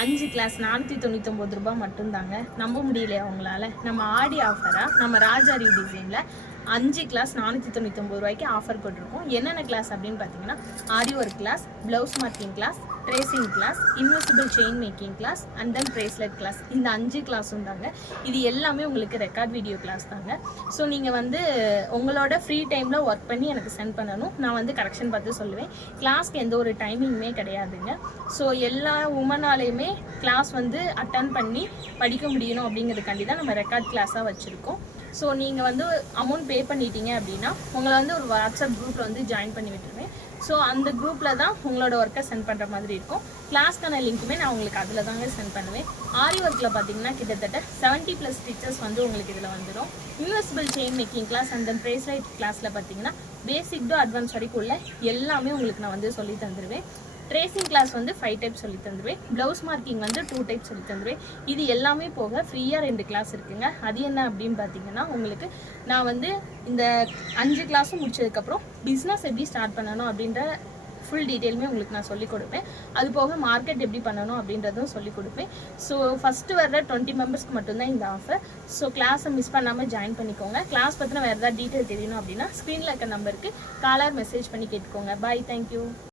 5 class 499 ரூபாய் மட்டும்தாங்க. நம்ப முடியலையா உங்களால்? நம்ம ஆடி ஆஃபராக நம்ம ராஜாரி டிசைனில் 5 கிளாஸ் 499 ரூபாய்க்கு ஆஃபர் போட்டிருக்கோம். என்னென்ன கிளாஸ் அப்படின்னு பார்த்தீங்கன்னா, aari work class, blouse marking class, tracing class, invisible chain making class and then bracelet class. இந்த 5 கிளாஸும் தாங்க. இது எல்லாமே உங்களுக்கு ரெக்கார்ட் வீடியோ கிளாஸ் தாங்க. ஸோ நீங்கள் வந்து உங்களோட ஃப்ரீ டைமில் ஒர்க் பண்ணி எனக்கு சென்ட் பண்ணணும். நான் வந்து கரெக்ஷன் பார்த்து சொல்லுவேன். கிளாஸ்க்கு எந்த ஒரு டைமிங்குமே கிடையாதுங்க. ஸோ எல்லா உமனாலையுமே கிளாஸ் வந்து அட்டன் பண்ணி படிக்க முடியணும் அப்படிங்கிறதுக்காண்டி தான் நம்ம ரெக்கார்ட் கிளாஸாக வச்சுருக்கோம். ஸோ நீங்கள் வந்து அமௌண்ட் பே பண்ணிட்டீங்க அப்படின்னா உங்களை வந்து ஒரு வாட்ஸ்அப் குரூப்பில் வந்து ஜாயின் பண்ணி விட்டுருவேன். ஸோ அந்த குரூப்பில் தான் உங்களோட ஒர்க்கை சென்ட் பண்ணுற மாதிரி இருக்கும். கிளாஸ்க்கான லிங்க்குமே நான் உங்களுக்கு அதில் தாங்க சென்ட் பண்ணுவேன். ஆரி ஒர்க்கில் பார்த்தீங்கன்னா கிட்டத்தட்ட 70+ ஸ்டிச்சஸ் வந்து உங்களுக்கு இதில் வந்துடும். Invisible chain making class and then bracelet கிளாஸில் பார்த்தீங்கன்னா பேசிக் டு அட்வான்ஸ் வரைக்கும் உள்ள எல்லாமே உங்களுக்கு நான் வந்து சொல்லி தந்துடுவேன். ட்ரேசிங் கிளாஸ் வந்து 5 டைப்ஸ் சொல்லி தந்துடுவேன். ப்ளவுஸ் மார்க்கிங் வந்து 2 டைப்ஸ் சொல்லி தந்துடுவேன். இது எல்லாமே போக ஃப்ரீயாக 2 கிளாஸ் இருக்குங்க. அது என்ன அப்படின்னு பார்த்தீங்கன்னா, உங்களுக்கு நான் வந்து இந்த 5 கிளாஸும் முடிச்சதுக்கப்புறம் பிஸ்னஸ் எப்படி ஸ்டார்ட் பண்ணணும் அப்படின்ற ஃபுல் டீட்டெயிலுமே உங்களுக்கு நான் சொல்லிக் கொடுப்பேன். அது போக மார்க்கெட் எப்படி பண்ணணும் அப்படின்றதும் சொல்லிக் கொடுப்பேன். ஸோ ஃபஸ்ட்டு வர்ற 20 மெம்பர்ஸ்க்கு மட்டும்தான் இந்த ஆஃபர். ஸோ கிளாஸை மிஸ் பண்ணாமல் ஜாயின் பண்ணிக்கோங்க. கிளாஸ் பற்றின வேறு ஏதாவது டீட்டெயில் தெரியணும் அப்படின்னா ஸ்க்ரீனில் இருக்க நம்பருக்கு காலர் மெசேஜ் பண்ணி கேட்டுக்கோங்க. பாய், தேங்க்யூ.